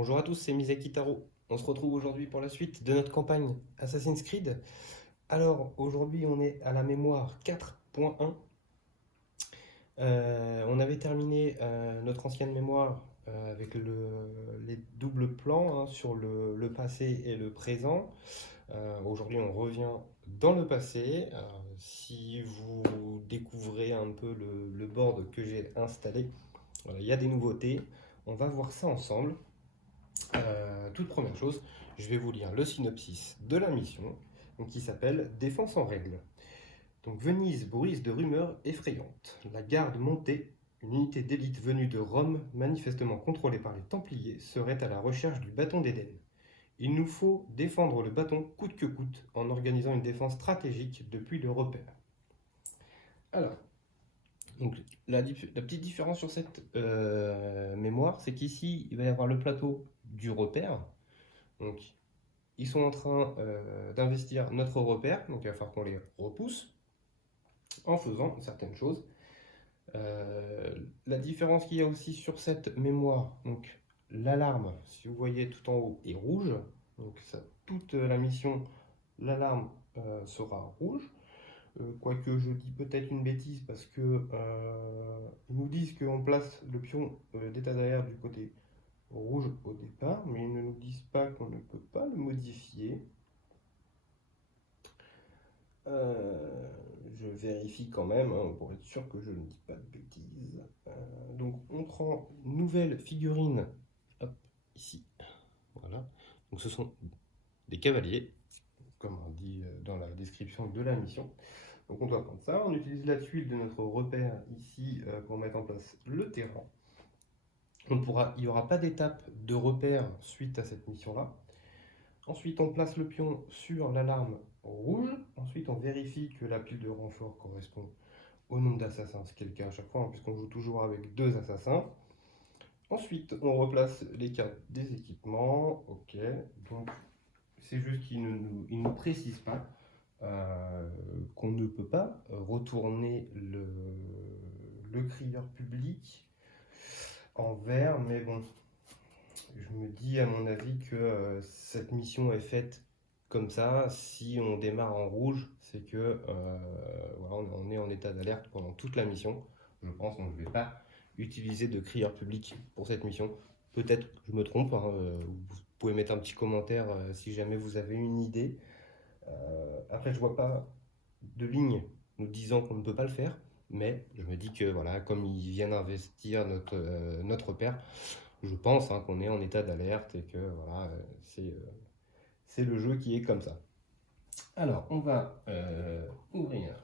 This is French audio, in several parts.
Bonjour à tous, c'est Misaki Taro. On se retrouve aujourd'hui pour la suite de notre campagne Assassin's Creed. Alors aujourd'hui on est à la mémoire 4.1. On avait terminé notre ancienne mémoire avec les doubles plans, hein, sur le passé et le présent. Aujourd'hui on revient dans le passé. Si vous découvrez un peu le board que j'ai installé, voilà, il y a des nouveautés. On va voir ça ensemble. Toute première chose, je vais vous lire le synopsis de la mission, donc, qui s'appelle Défense en règle. Donc Venise bruise de rumeurs effrayantes. La garde montée, une unité d'élite venue de Rome, manifestement contrôlée par les Templiers, serait à la recherche du bâton d'Éden. Il nous faut défendre le bâton coûte que coûte en organisant une défense stratégique depuis le repère. Alors, donc, la petite différence sur cette mémoire, c'est qu'ici, il va y avoir le plateau du repère. Donc, ils sont en train d'investir notre repère, donc il va falloir qu'on les repousse en faisant certaines choses. La différence qu'il y a aussi sur cette mémoire, donc l'alarme, si vous voyez tout en haut, est rouge. Donc ça, toute la mission, l'alarme sera rouge. Quoique je dis peut-être une bêtise parce que ils nous disent qu'on place le pion d'état d'alerte du côté rouge au départ, mais ils ne nous disent pas qu'on ne peut pas le modifier. Je vérifie quand même, hein, pour être sûr que je ne dis pas de bêtises. Donc on prend une nouvelle figurine, hop, ici, voilà. Donc ce sont des cavaliers, comme on dit dans la description de la mission. Donc on doit prendre ça, on utilise la tuile de notre repère ici pour mettre en place le terrain. Il n'y aura pas d'étape de repère suite à cette mission-là. Ensuite, on place le pion sur l'alarme rouge. Ensuite, on vérifie que la pile de renfort correspond au nombre d'assassins, ce qui est le cas à chaque fois, hein, puisqu'on joue toujours avec 2 assassins. Ensuite, on replace les cartes des équipements. Ok, donc c'est juste qu'il ne nous précise pas qu'on ne peut pas retourner le crieur public en vert, mais bon, je me dis à mon avis que cette mission est faite comme ça. Si on démarre en rouge, c'est que voilà, on est en état d'alerte pendant toute la mission, je pense. Donc je ne vais pas utiliser de crieur public pour cette mission. Peut-être que je me trompe, hein, vous pouvez mettre un petit commentaire si jamais vous avez une idée. Après, je vois pas de ligne nous disant qu'on ne peut pas le faire, mais je me dis que voilà, comme ils viennent investir notre père, je pense, hein, qu'on est en état d'alerte et que voilà, c'est le jeu qui est comme ça. Alors, on va ouvrir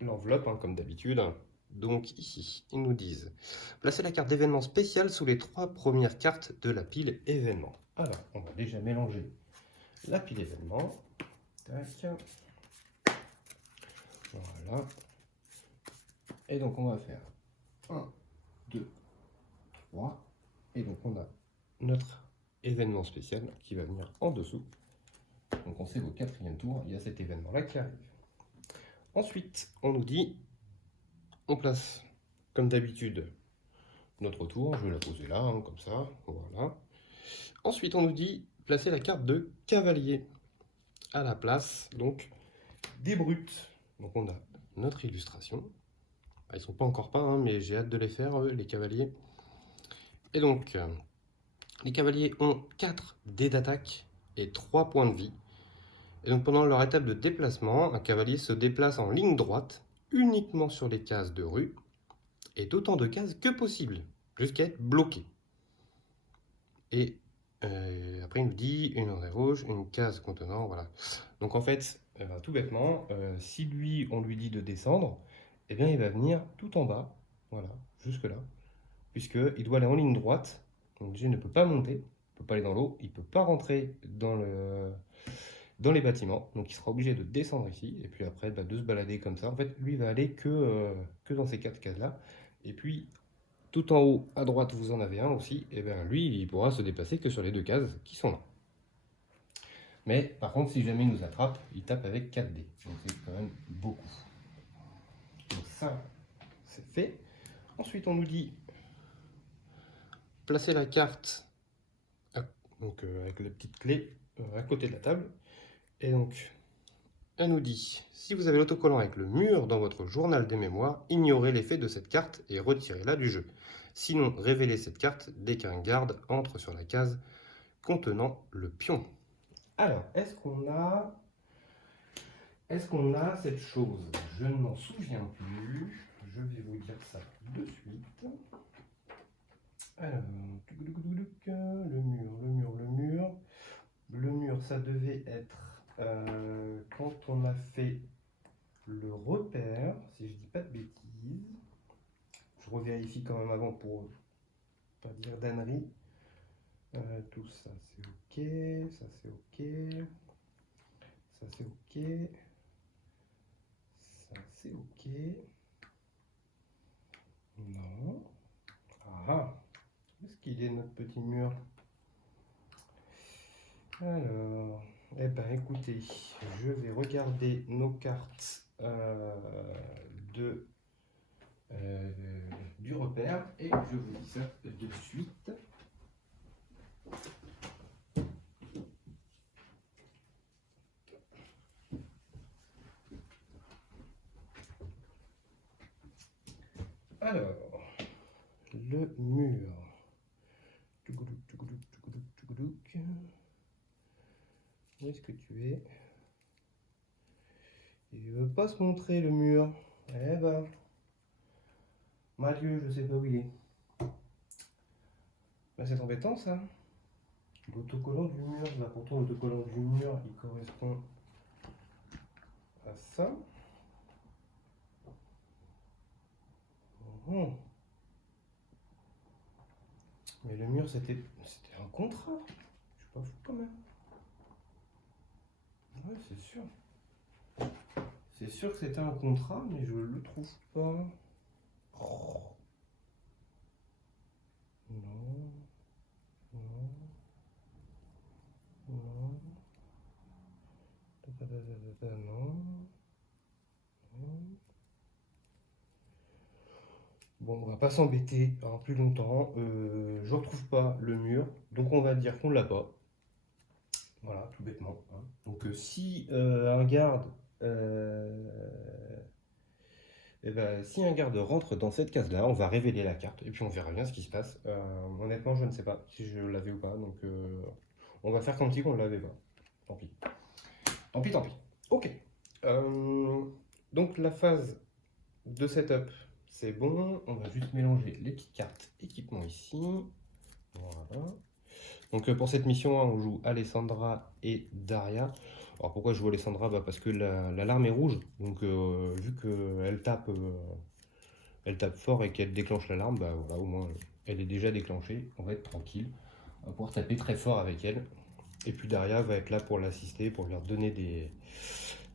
l'enveloppe, hein, comme d'habitude. Donc ici, ils nous disent placez la carte d'événement spécial sous les 3 premières cartes de la pile événement. Alors, on va déjà mélanger la pile événement. Tac. Voilà. Et donc, on va faire 1, 2, 3. Et donc, on a notre événement spécial qui va venir en dessous. Donc on sait qu'au 4e tour, il y a cet événement-là qui arrive. Ensuite, on nous dit, on place, comme d'habitude, notre tour. Je vais la poser là, hein, comme ça. Voilà. Ensuite, on nous dit, placer la carte de cavalier à la place, donc, des brutes. Donc on a notre illustration. Ils sont pas encore peints, hein, mais j'ai hâte de les faire, eux, les cavaliers. Et donc, les cavaliers ont 4 dés d'attaque et 3 points de vie. Et donc pendant leur étape de déplacement, un cavalier se déplace en ligne droite, uniquement sur les cases de rue, et d'autant de cases que possible, jusqu'à être bloqué. Et après il nous dit une oreille rouge, une case contenant, voilà. Donc en fait, tout bêtement, si lui, on lui dit de descendre, eh bien il va venir tout en bas, voilà, jusque là, puisqu'il doit aller en ligne droite, donc déjà il ne peut pas monter, il ne peut pas aller dans l'eau, il ne peut pas rentrer dans les bâtiments, donc il sera obligé de descendre ici, et puis après de se balader comme ça. En fait, lui va aller que dans ces 4 cases-là, et puis tout en haut à droite vous en avez un aussi, et bien lui il pourra se déplacer que sur les 2 cases qui sont là. Mais par contre, si jamais il nous attrape, il tape avec 4 dés, donc c'est quand même beaucoup. Donc ça, c'est fait. Ensuite, on nous dit placer la carte donc avec la petite clé à côté de la table. Et donc, elle nous dit, si vous avez l'autocollant avec le mur dans votre journal des mémoires, ignorez l'effet de cette carte et retirez-la du jeu. Sinon, révélez cette carte dès qu'un garde entre sur la case contenant le pion. Alors, est-ce qu'on a cette chose? Je ne m'en souviens plus. Je vais vous dire ça de suite. Alors, le mur. Le mur, ça devait être quand on a fait le repère, si je dis pas de bêtises. Je revérifie quand même avant pour pas dire d'ânerie. Tout ça c'est ok, ça c'est ok, ça c'est ok, ça c'est ok. Non. Ah, où est-ce qu'il est notre petit mur? Alors, eh ben écoutez, je vais regarder nos cartes du repère et je vous dis ça de suite. Alors, le mur. Où est-ce que tu es? Il veut pas se montrer le mur. Eh ben, Mathieu, je sais pas où il est. Ben, c'est embêtant ça. L'autocollant du mur, là pourtant l'autocollant du mur il correspond à ça. Mmh. Mais le mur c'était un contrat. Je suis pas fou quand même. Ouais, c'est sûr. C'est sûr que c'était un contrat, mais je le trouve pas. Oh. Non. Non. Non. Non. Non. Bon, on va pas s'embêter plus longtemps. Je retrouve pas le mur, donc on va dire qu'on l'a pas. Voilà, tout bêtement. Hein. Donc si un garde, si un garde rentre dans cette case-là, on va révéler la carte et puis on verra bien ce qui se passe. Honnêtement, je ne sais pas si je l'avais ou pas, donc on va faire comme si on ne l'avait pas. Tant pis. Tant pis, tant pis. Ok. Donc la phase de setup, c'est bon. On va juste mélanger les petites cartes équipement ici. Voilà. Donc pour cette mission, on joue Alessandra et Daria. Alors pourquoi je joue Alessandra? Parce que l'alarme est rouge. Donc vu qu'elle tape, elle tape fort et qu'elle déclenche l'alarme, voilà, au moins elle est déjà déclenchée. On va être tranquille. On va pouvoir taper très fort avec elle. Et puis Daria va être là pour l'assister, pour lui donner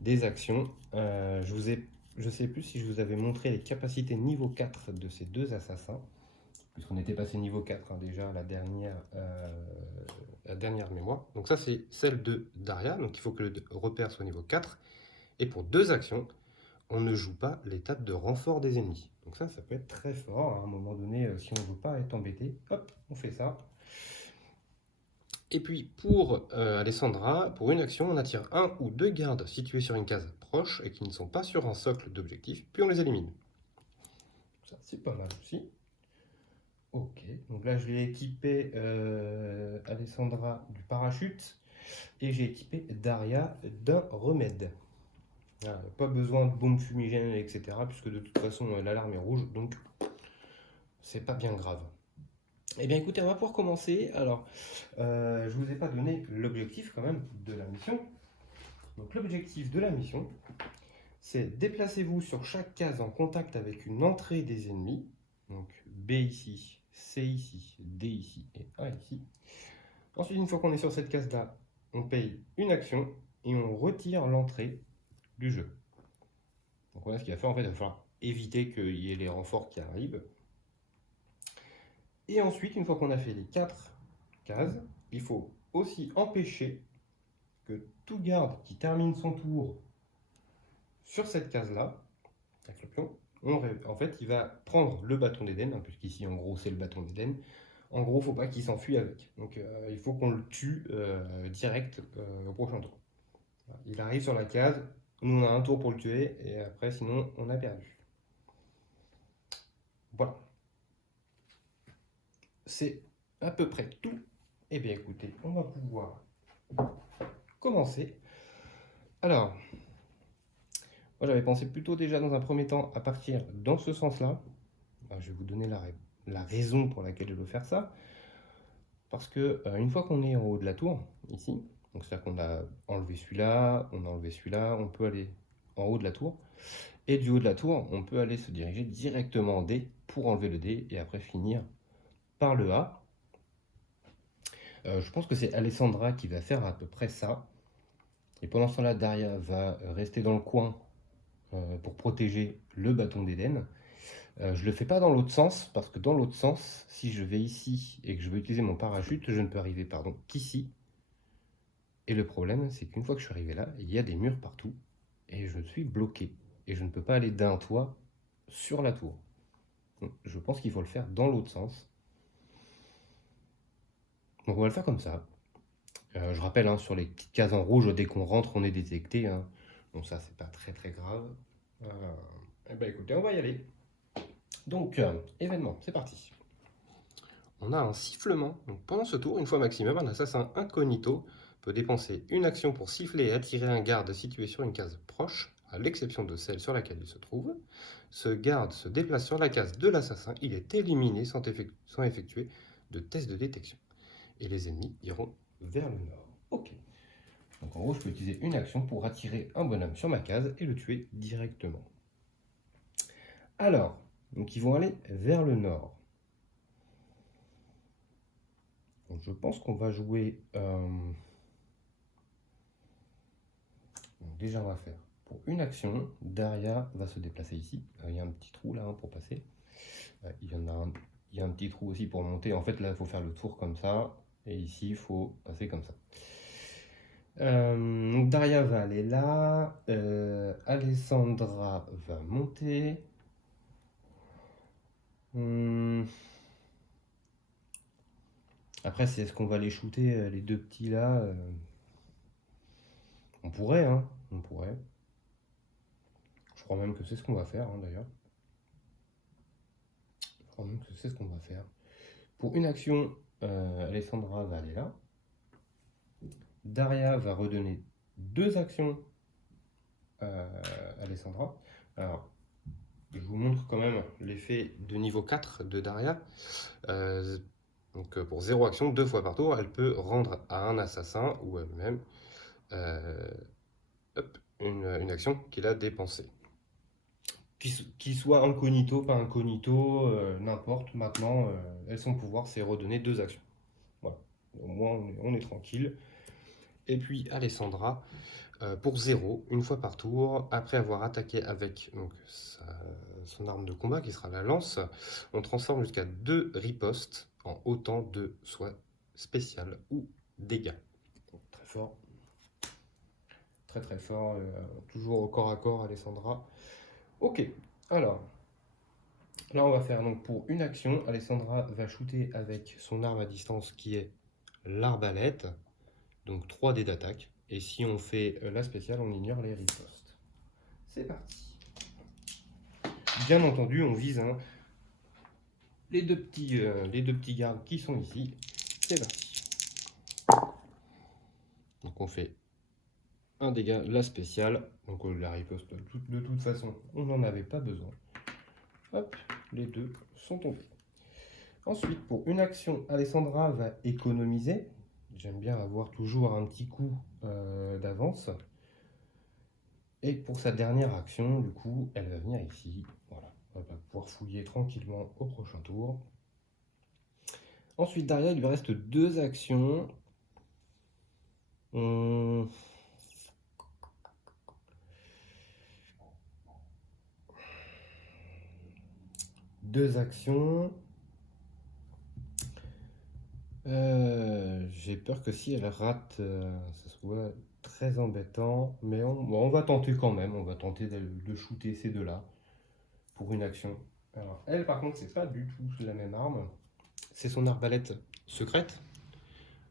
des actions. Je ne sais plus si je vous avais montré les capacités niveau 4 de ces deux assassins, puisqu'on était passé niveau 4 déjà à la dernière mémoire. Donc ça c'est celle de Daria, donc il faut que le repère soit niveau 4. Et pour deux actions, on ne joue pas l'étape de renfort des ennemis. Donc ça peut être très fort, à un moment donné, si on ne veut pas être embêté, hop, on fait ça. Et puis pour Alessandra, pour une action, on attire un ou deux gardes situés sur une case proche et qui ne sont pas sur un socle d'objectifs, puis on les élimine. Ça c'est pas mal aussi. Ok, donc là je l'ai équipé Alessandra du parachute et j'ai équipé Daria d'un remède. Voilà, pas besoin de bombes fumigènes, etc. puisque de toute façon l'alarme est rouge, donc c'est pas bien grave. Eh bien écoutez, on va pouvoir commencer. Alors, je vous ai pas donné l'objectif quand même de la mission. Donc l'objectif de la mission, c'est déplacez-vous sur chaque case en contact avec une entrée des ennemis. Donc B ici, C ici, D ici et A ici. Ensuite, une fois qu'on est sur cette case-là, on paye une action et on retire l'entrée du jeu. Donc voilà ce qu'il va faire. En fait, il va falloir éviter qu'il y ait les renforts qui arrivent. Et ensuite, une fois qu'on a fait les 4 cases, il faut aussi empêcher que tout garde qui termine son tour sur cette case-là, avec le pion, en fait, il va prendre le bâton d'Éden, puisqu'ici, en gros, c'est le bâton d'Éden. En gros, faut pas qu'il s'enfuit avec. Donc il faut qu'on le tue direct au prochain tour. Voilà. Il arrive sur la case, nous on a un tour pour le tuer, et après sinon on a perdu. Voilà. C'est à peu près tout. Eh bien écoutez, on va pouvoir commencer. Alors, moi j'avais pensé plutôt déjà dans un premier temps à partir dans ce sens-là. Je vais vous donner la raison pour laquelle je veux faire ça. Parce que une fois qu'on est en haut de la tour, ici, donc c'est-à-dire qu'on a enlevé celui-là, on a enlevé celui-là, on peut aller en haut de la tour. Et du haut de la tour, on peut aller se diriger directement en D pour enlever le D et après finir par le A. Je pense que c'est Alessandra qui va faire à peu près ça. Et pendant ce temps-là, Daria va rester dans le coin pour protéger le bâton d'Éden. Je ne le fais pas dans l'autre sens, parce que dans l'autre sens, si je vais ici et que je veux utiliser mon parachute, je ne peux arriver qu'ici. Et le problème, c'est qu'une fois que je suis arrivé là, il y a des murs partout, et je suis bloqué. Et je ne peux pas aller d'un toit sur la tour. Donc, je pense qu'il faut le faire dans l'autre sens. Donc on va le faire comme ça. Je rappelle, hein, sur les petites cases en rouge, dès qu'on rentre, on est détecté. Hein. Bon, ça, c'est pas très très grave. Eh ben écoutez, on va y aller. Donc, événement, c'est parti. On a un sifflement. Donc, pendant ce tour, une fois maximum, un assassin incognito peut dépenser une action pour siffler et attirer un garde situé sur une case proche, à l'exception de celle sur laquelle il se trouve. Ce garde se déplace sur la case de l'assassin. Il est éliminé sans effectuer de test de détection. Et les ennemis iront vers le nord. Ok. Donc en gros, je peux utiliser une action pour attirer un bonhomme sur ma case et le tuer directement. Alors, donc ils vont aller vers le nord. Donc je pense qu'on va jouer... Donc déjà, on va faire pour une action, Daria va se déplacer ici. Il y a un petit trou là pour passer. Il y a un petit trou aussi pour monter. En fait, là, il faut faire le tour comme ça. Et ici, il faut passer comme ça. Donc Daria va aller là. Alessandra va monter. Après, c'est est-ce qu'on va les shooter, les deux petits là On pourrait, hein. On pourrait. Je crois même que c'est ce qu'on va faire, hein, d'ailleurs. Je crois même que c'est ce qu'on va faire. Pour une action, Alessandra va aller là. Daria va redonner deux actions à Alessandra. Alors, je vous montre quand même l'effet de niveau 4 de Daria. Donc pour 0 action, 2 fois par tour, elle peut rendre à un assassin ou elle-même une action qu'il a dépensée. Qu'il soit incognito, pas incognito, n'importe, maintenant, son pouvoir, c'est redonner deux actions. Voilà, au moins on est tranquille. Et puis Alessandra, pour 0, une fois par tour, après avoir attaqué avec donc, son arme de combat, qui sera la lance, on transforme jusqu'à 2 ripostes en autant de soit spécial ou dégâts. Donc, très fort. Très très fort, toujours au corps à corps, Alessandra. Ok, alors, là on va faire donc pour une action, Alessandra va shooter avec son arme à distance qui est l'arbalète, donc 3 dés d'attaque. Et si on fait la spéciale, on ignore les ripostes. C'est parti. Bien entendu, on vise les deux petits gardes qui sont ici. C'est parti. Donc on fait un dégât, la spéciale. Donc la riposte, de toute façon, on n'en avait pas besoin. Hop, les deux sont tombés. Ensuite, pour une action, Alessandra va économiser. J'aime bien avoir toujours un petit coup d'avance. Et pour sa dernière action, du coup, elle va venir ici. Voilà, on va pouvoir fouiller tranquillement au prochain tour. Ensuite, Daria, il lui reste deux actions. Deux actions. J'ai peur que si elle rate, ce soit très embêtant. Mais on va tenter quand même. On va tenter de shooter ces deux-là pour une action. Alors, elle, par contre, c'est pas du tout la même arme. c'est son arbalète secrète.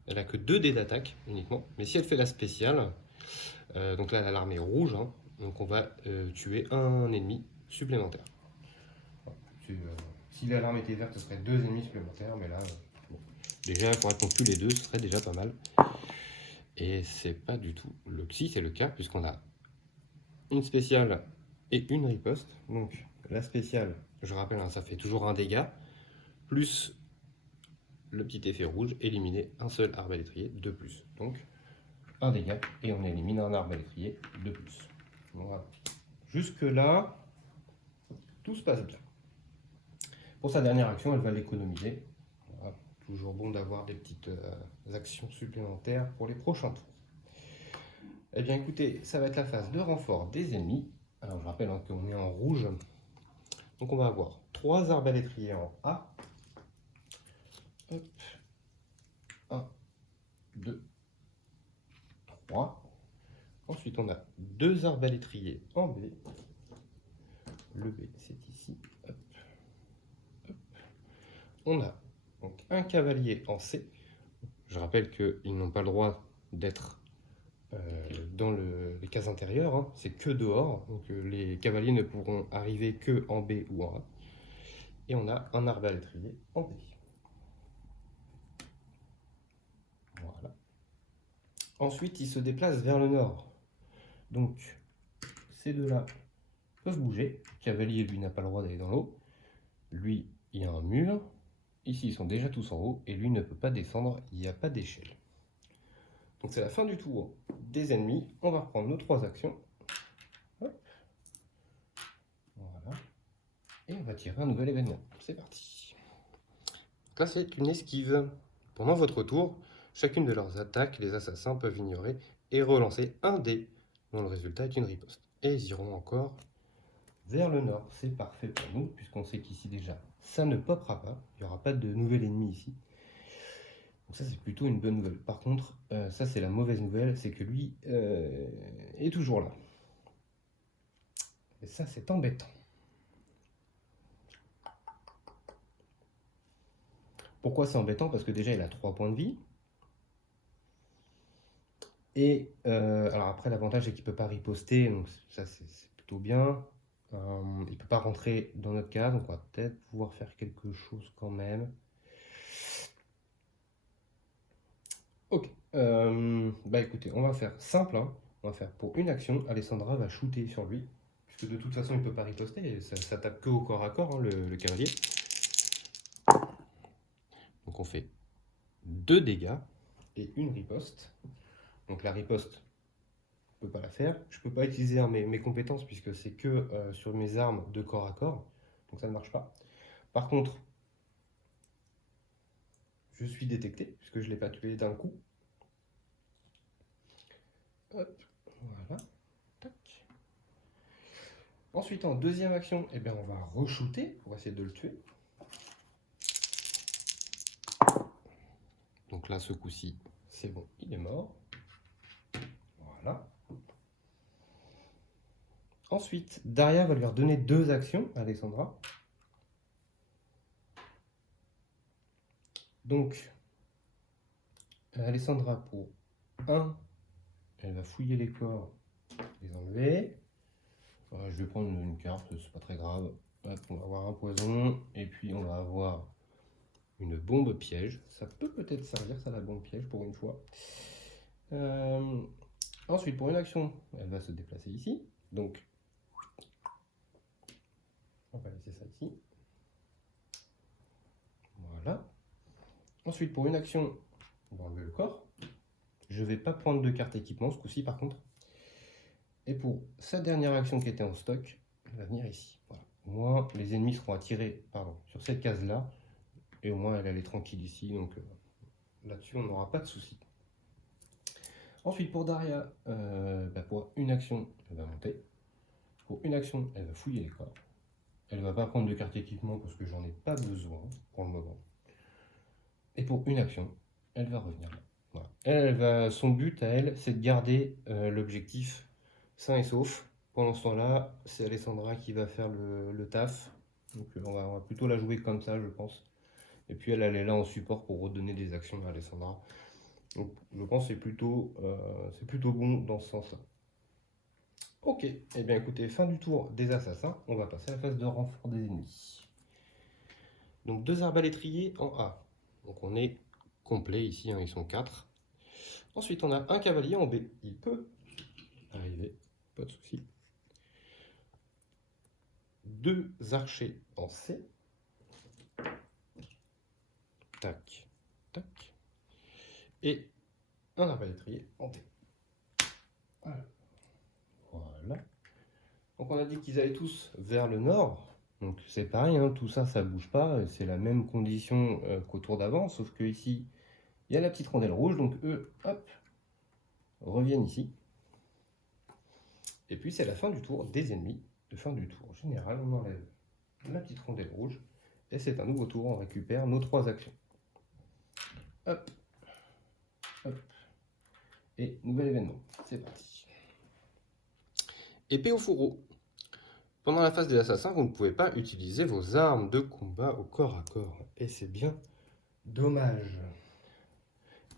Elle a que 2 dés d'attaque uniquement. Mais si elle fait la spéciale, donc là l'alarme est rouge, hein, donc on va tuer un ennemi supplémentaire. Si l'alarme était verte, ce serait 2 ennemis supplémentaires, mais là, bon. Déjà, il faudrait qu'on tue les 2, ce serait déjà pas mal. Et c'est pas du tout le si, c'est le cas, puisqu'on a une spéciale et une riposte. Donc la spéciale, je rappelle, hein, ça fait toujours un dégât, plus le petit effet rouge, éliminer un seul arbalétrier de plus. Donc un dégât et on élimine un arbalétrier de plus. Voilà. Jusque là, tout se passe bien. Pour sa dernière action, elle va l'économiser. Voilà. Toujours bon d'avoir des petites actions supplémentaires pour les prochains tours. Eh bien écoutez, ça va être la phase de renfort des ennemis. Alors je rappelle hein, qu'on est en rouge. Donc on va avoir 3 arbalétriers en A. Hop. 1, 2, 3. Ensuite on a 2 arbalétriers en B. Le B c'est ici. Hop. Hop. On a donc un cavalier en C. Je rappelle qu'ils n'ont pas le droit d'être dans les cases intérieures, hein. C'est que dehors. Donc les cavaliers ne pourront arriver que en B ou en A. Et on a un arbalétrier en D. Voilà. Ensuite, ils se déplacent vers le nord. Donc, ces deux-là peuvent bouger. Le cavalier, lui, n'a pas le droit d'aller dans l'eau. Lui, il y a un mur. Ici, ils sont déjà tous en haut. Et lui ne peut pas descendre. Il n'y a pas d'échelle. Donc, c'est la fin du tour des ennemis. On va reprendre nos 3 actions. Hop. Voilà. Et on va tirer un nouvel événement. C'est parti. Donc là, c'est une esquive. Pendant votre tour, chacune de leurs attaques, les assassins peuvent ignorer et relancer un dé, dont le résultat est une riposte. Et ils iront encore vers le nord. C'est parfait pour nous, puisqu'on sait qu'ici déjà, ça ne popera pas. Il n'y aura pas de nouvel ennemi ici. Donc ça, c'est plutôt une bonne nouvelle. Par contre, ça, c'est la mauvaise nouvelle, c'est que lui est toujours là. Et ça, c'est embêtant. Pourquoi c'est embêtant? Parce que déjà, il a 3 points de vie. Et alors après, l'avantage, c'est qu'il ne peut pas riposter, donc ça, c'est plutôt bien. Il ne peut pas rentrer dans notre case, donc on va peut-être pouvoir faire quelque chose quand même. Ok, bah écoutez, on va faire simple, hein. On va faire pour une action, Alessandra va shooter sur lui, puisque de toute façon il ne peut pas riposter, et ça tape que au corps à corps, hein, le cavalier. Donc on fait 2 dégâts et une riposte. Donc la riposte, je ne peux pas la faire. Je ne peux pas utiliser mes compétences puisque c'est que sur mes armes de corps à corps. Donc ça ne marche pas. Par contre, je suis détecté puisque je ne l'ai pas tué d'un coup. Hop, voilà. Tac. Ensuite, en deuxième action, eh bien, on va re-shooter pour essayer de le tuer. Donc là, ce coup-ci, c'est bon, il est mort. Voilà. Ensuite, Daria va lui redonner 2 actions à Alessandra. Donc, Alessandra, pour 1, elle va fouiller les corps, les enlever. Je vais prendre une carte, c'est pas très grave. Hop, on va avoir un poison, et puis on va avoir une bombe piège. Ça peut peut-être servir, ça, la bombe piège, pour une fois. Ensuite, pour une action, elle va se déplacer ici. Donc, on va laisser ça ici. Voilà. Ensuite, pour une action, on va enlever le corps. Je ne vais pas prendre de carte équipement ce coup-ci, par contre. Et pour sa dernière action qui était en stock, elle va venir ici. Voilà. Au moins, les ennemis seront attirés sur cette case-là. Et au moins, elle est tranquille ici. Donc là-dessus, on n'aura pas de soucis. Ensuite, pour Daria, pour une action, elle va monter. Pour une action, elle va fouiller les corps. Elle ne va pas prendre de carte équipement parce que j'en ai pas besoin pour le moment. Et pour une action, elle va revenir là. Voilà. Son but à elle, c'est de garder l'objectif sain et sauf. Pendant ce temps-là, c'est Alessandra qui va faire le taf. Donc on va plutôt la jouer comme ça, je pense. Et puis elle est là en support pour redonner des actions à Alessandra. Donc je pense que c'est plutôt bon dans ce sens-là. Ok, et bien écoutez, fin du tour des assassins, on va passer à la phase de renfort des ennemis. Donc 2 arbalétriers en A. Donc on est complet ici, hein, ils sont 4. Ensuite on a un cavalier en B, il peut arriver, pas de souci. 2 archers en C. Tac, tac. Et un arbalétrier en D. Voilà. Donc on a dit qu'ils allaient tous vers le nord. Donc c'est pareil, hein, tout ça, ça bouge pas. C'est la même condition qu'au tour d'avant, sauf que ici, il y a la petite rondelle rouge. Donc eux, hop, reviennent ici. Et puis c'est la fin du tour des ennemis. De fin du tour général, on enlève la petite rondelle rouge. Et c'est un nouveau tour, on récupère nos 3 actions. Hop, hop. Et nouvel événement, c'est parti. Épée au fourreau. Pendant la phase des assassins, vous ne pouvez pas utiliser vos armes de combat au corps à corps. Et c'est bien dommage.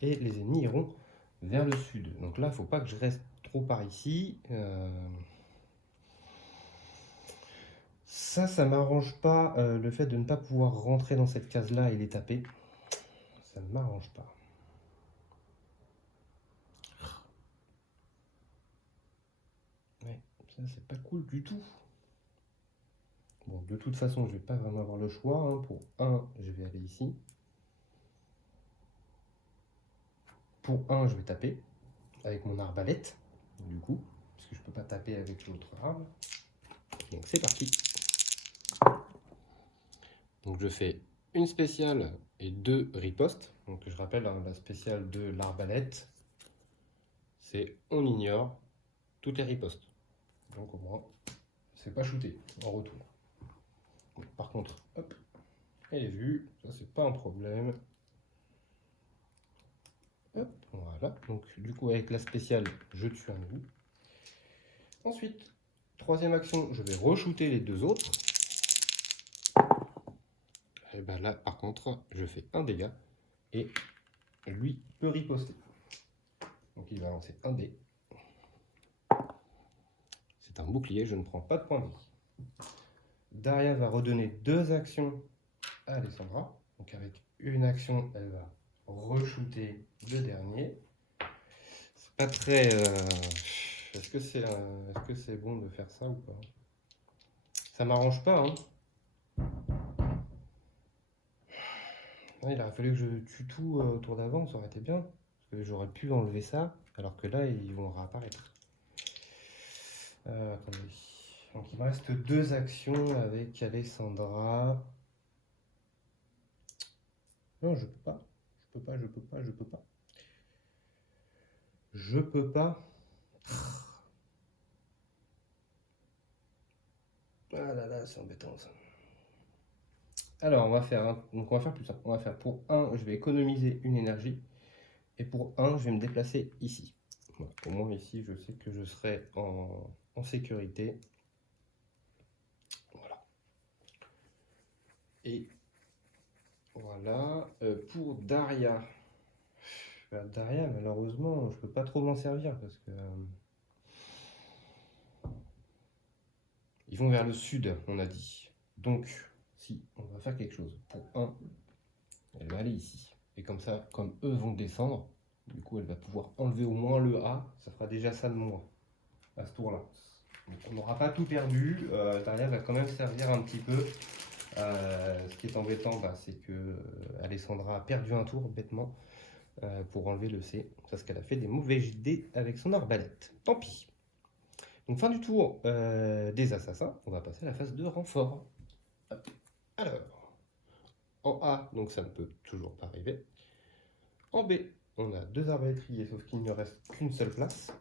Et les ennemis iront vers le sud. Donc là, il ne faut pas que je reste trop par ici. Ça m'arrange pas, le fait de ne pas pouvoir rentrer dans cette case-là et les taper. Ça ne m'arrange pas. Ouais, ça c'est pas cool du tout. Bon, de toute façon, je vais pas vraiment avoir le choix. Hein. Pour 1, je vais aller ici. Pour 1, je vais taper avec mon arbalète, du coup, parce que je peux pas taper avec l'autre arme. Donc c'est parti. Donc je fais une spéciale et 2 ripostes. Donc je rappelle, hein, la spéciale de l'arbalète, c'est on ignore toutes les ripostes. Donc au moins, c'est pas shooté en retour. Donc, par contre, hop, elle est vue, ça c'est pas un problème. Hop, voilà. Donc du coup avec la spéciale, je tue un loup. Ensuite, troisième action, je vais re-shooter les 2 autres. Et ben là, par contre, je fais un dégât et lui peut riposter. Donc il va lancer un dé. C'est un bouclier, je ne prends pas de points de vie. Daria va redonner 2 actions à Alessandra. Donc avec une action, elle va re-shooter le dernier. C'est pas très... Est-ce que c'est bon de faire ça ou pas? Ça m'arrange pas, hein. Ouais, il aurait fallu que je tue tout au tour d'avant, ça aurait été bien. Parce que j'aurais pu enlever ça, alors que là, ils vont réapparaître. Attendez. Donc il me reste 2 actions avec Alessandra. Non, je peux pas. Je peux pas, je peux pas, je peux pas. Je peux pas. Ah là là, c'est embêtant ça. Alors, on va faire donc on va faire plus simple. On va faire pour 1, je vais économiser une énergie. Et pour 1, je vais me déplacer ici. Voilà. Au moins ici, je sais que je serai en sécurité. Voilà. Et voilà. Pour Daria. Daria, malheureusement, je peux pas trop m'en servir parce que... ils vont vers le sud, on a dit. Donc, si, on va faire quelque chose. Pour 1, elle va aller ici. Et comme ça, comme eux vont descendre, du coup, elle va pouvoir enlever au moins le A. Ça fera déjà ça de moins, à ce tour-là. Donc, on n'aura pas tout perdu. Daria va quand même servir un petit peu. Ce qui est embêtant, c'est que Alessandra a perdu un tour, bêtement, pour enlever le C. Parce qu'elle a fait des mauvais dés avec son arbalète. Tant pis. Donc fin du tour des assassins, on va passer à la phase de renfort. Hop. Alors, en A, donc ça ne peut toujours pas arriver. En B, on a 2 arbalétriers, sauf qu'il ne reste qu'une seule place.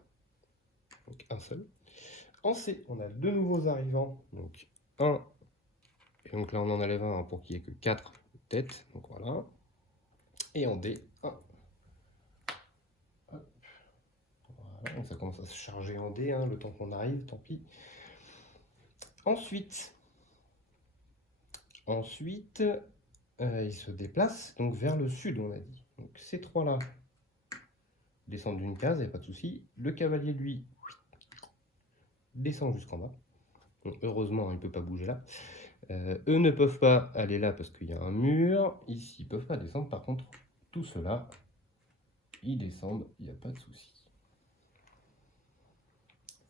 Donc un seul. En C, on a 2 nouveaux arrivants, donc 1. Et donc là, on en enlève un pour qu'il n'y ait que 4 têtes. Donc voilà. Et en D, 1. Hop. Voilà, donc ça commence à se charger en D, hein, le temps qu'on arrive, tant pis. Ensuite, ils se déplacent donc vers le sud, on a dit. Donc ces trois-là descendent d'une case, il n'y a pas de souci. Le cavalier, lui, descend jusqu'en bas. Donc, heureusement, il ne peut pas bouger là. Eux ne peuvent pas aller là parce qu'il y a un mur. Ici, ils ne peuvent pas descendre. Par contre, tout cela, ils descendent, il n'y a pas de souci.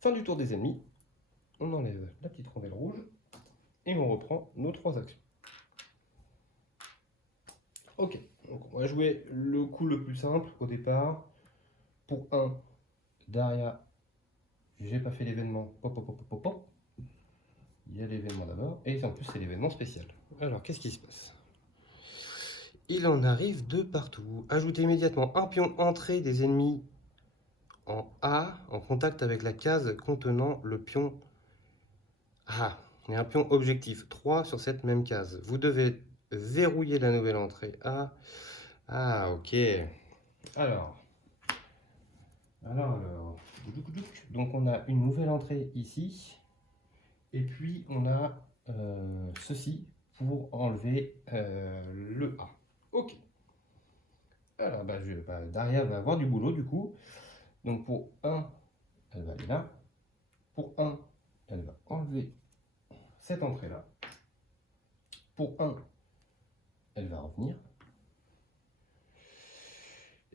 Fin du tour des ennemis. On enlève la petite rondelle rouge et on reprend nos 3 actions. Ok, donc on va jouer le coup le plus simple au départ. Pour 1, Daria, j'ai pas fait l'événement. Pop, pop, pop, pop, pop. Il y a l'événement d'abord, et en plus c'est l'événement spécial. Alors, qu'est-ce qui se passe? Il en arrive de partout. Ajoutez immédiatement un pion entrée des ennemis en A en contact avec la case contenant le pion A. Et un pion objectif 3 sur cette même case. Vous devez verrouiller la nouvelle entrée A. Ah, ok. Alors. Donc on a une nouvelle entrée ici. Et puis on a ceci pour enlever le A. Ok. Alors Daria va avoir du boulot du coup. Donc pour 1, elle va aller là. Pour 1, elle va enlever cette entrée-là. Pour 1, elle va revenir.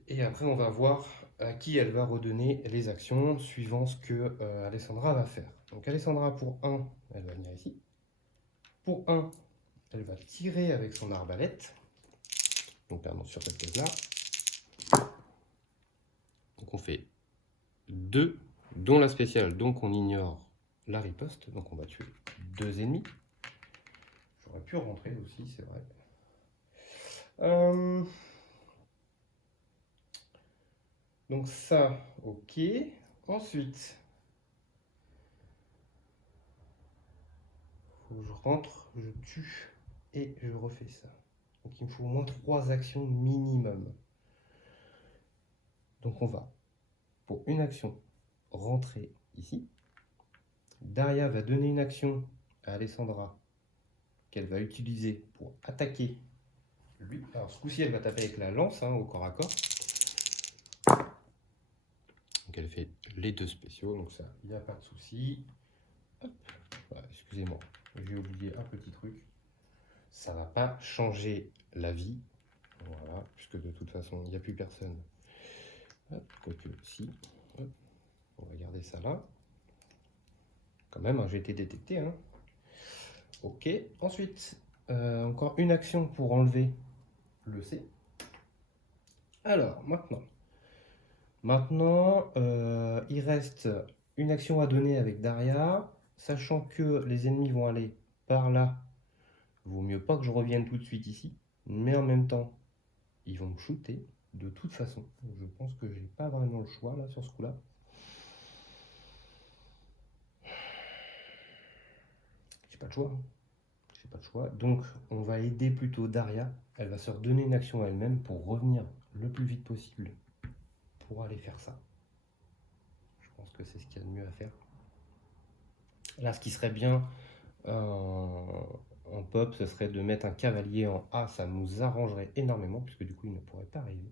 Et après, on va voir à qui elle va redonner les actions suivant ce que Alessandra va faire. Donc Alessandra, pour 1, elle va venir ici. Pour 1, elle va tirer avec son arbalète. Donc pardon, sur cette case-là. Donc on fait 2, dont la spéciale, donc on ignore la riposte. Donc on va tuer 2 ennemis. J'aurais pu rentrer aussi, c'est vrai. Donc ça, ok. Ensuite, faut que je rentre, je tue et je refais ça. Donc il me faut au moins 3 actions minimum. Donc on va, pour une action, rentrer ici. Daria va donner une action à Alessandra qu'elle va utiliser pour attaquer lui. Alors ce coup-ci, elle va taper avec la lance au corps à corps. Donc elle fait les 2 spéciaux, donc ça, il n'y a pas de souci. Voilà, excusez-moi, j'ai oublié un petit truc. Ça ne va pas changer la vie, voilà, puisque de toute façon, il n'y a plus personne. Hop, quoique, si. Hop, on va garder ça là. Quand même, j'ai été détecté. Ok, ensuite, encore une action pour enlever le C. Alors, maintenant il reste une action à donner avec Daria, sachant que les ennemis vont aller par là. Vaut mieux pas que je revienne tout de suite ici, mais en même temps, ils vont me shooter de toute façon. Je pense que j'ai pas vraiment le choix là sur ce coup-là. J'ai pas de choix. J'ai pas de choix. Donc, on va aider plutôt Daria. Elle va se redonner une action à elle-même pour revenir le plus vite possible pour aller faire ça. Je pense que c'est ce qu'il y a de mieux à faire. Là, ce qui serait bien en pop, ce serait de mettre un cavalier en A. Ça nous arrangerait énormément, puisque du coup, il ne pourrait pas arriver.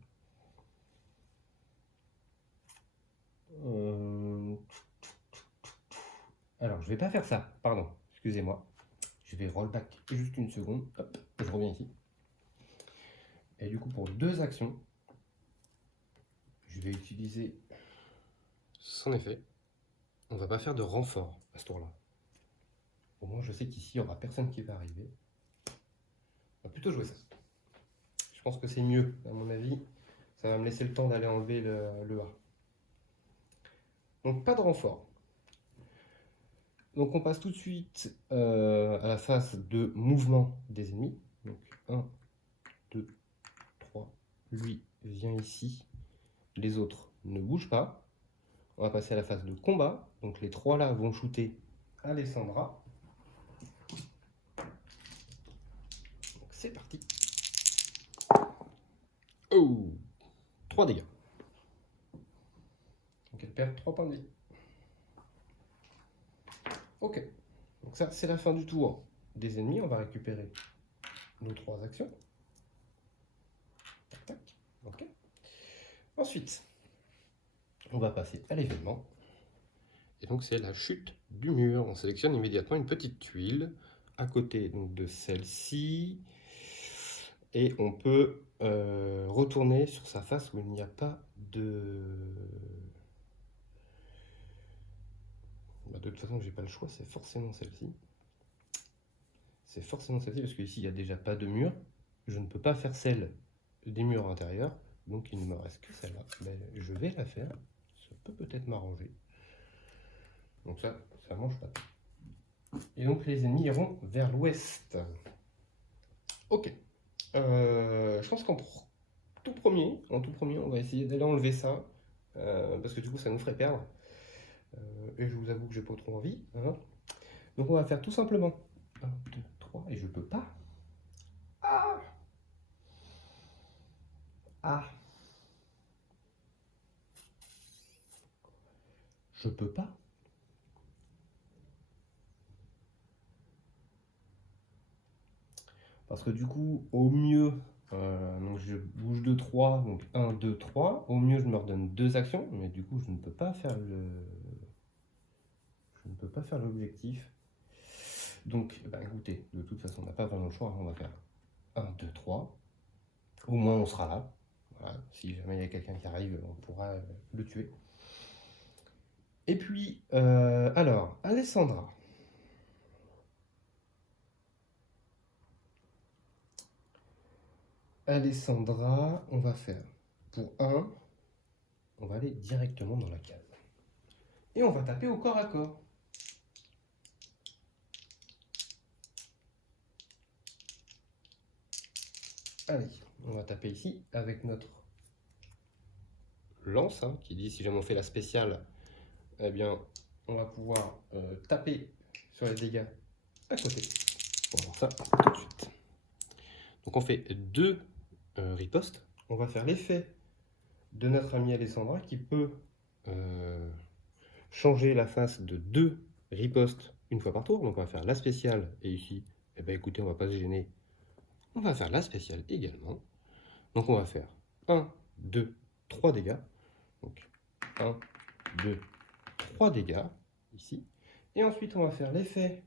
Alors, je vais pas faire ça. Pardon, excusez-moi. Je vais rollback juste une seconde. Hop, je reviens ici. Et du coup, pour 2 actions, je vais utiliser son effet. On va pas faire de renfort à ce tour-là. Au moins, je sais qu'ici, il n'y aura personne qui va arriver. On va plutôt jouer ça. Je pense que c'est mieux, à mon avis. Ça va me laisser le temps d'aller enlever le A. Donc, pas de renfort. Donc, on passe tout de suite à la phase de mouvement des ennemis. Donc, 1, 2, 3. Lui vient ici. Les autres ne bougent pas. On va passer à la phase de combat. Donc, les 3 là vont shooter Alessandra. C'est parti. Oh, 3 dégâts. Donc elle perd 3 points de vie. Ok. Donc ça, c'est la fin du tour des ennemis. On va récupérer nos 3 actions. Ensuite, on va passer à l'événement. Et donc c'est la chute du mur. On sélectionne immédiatement une petite tuile à côté donc, de celle-ci. Et on peut retourner sur sa face où il n'y a pas de... Bah, de toute façon, j'ai pas le choix, c'est forcément celle-ci. C'est forcément celle-ci parce qu'ici, il n'y a déjà pas de mur. Je ne peux pas faire celle des murs intérieurs. Donc il ne me reste que celle-là. Mais je vais la faire. Ça peut peut-être m'arranger. Donc ça mange pas. Et donc les ennemis iront vers l'ouest. Ok. Je pense qu'en tout premier, on va essayer d'aller enlever ça. Parce que du coup, ça nous ferait perdre. Et je vous avoue que j'ai pas trop envie. Hein. Donc on va faire tout simplement 1, 2, 3. Et je peux pas. Ah! Ah! Je peux pas. Parce que du coup, au mieux, donc je bouge de 3, donc 1, 2, 3. Au mieux, je me redonne 2 actions, mais du coup, je ne peux pas faire l'objectif. Donc, bah, écoutez, de toute façon, on n'a pas vraiment le choix. Hein, on va faire 1, 2, 3. Au moins, on sera là. Voilà. Si jamais il y a quelqu'un qui arrive, on pourra le tuer. Et puis, alors, Alessandra. Alessandra, on va faire pour 1, on va aller directement dans la case. Et on va taper au corps à corps. Allez, on va taper ici avec notre lance, hein, qui dit si jamais on fait la spéciale, eh bien, on va pouvoir taper sur les dégâts à côté. On va voir ça tout de suite. Donc on fait 2 ripostes. On va faire l'effet de notre ami Alessandra qui peut changer la face de 2 ripostes une fois par tour. Donc on va faire la spéciale et ici, eh bien, écoutez, on va pas se gêner. On va faire la spéciale également. Donc on va faire 1, 2, 3 dégâts. Donc 1, 2, 3 dégâts ici. Et ensuite on va faire l'effet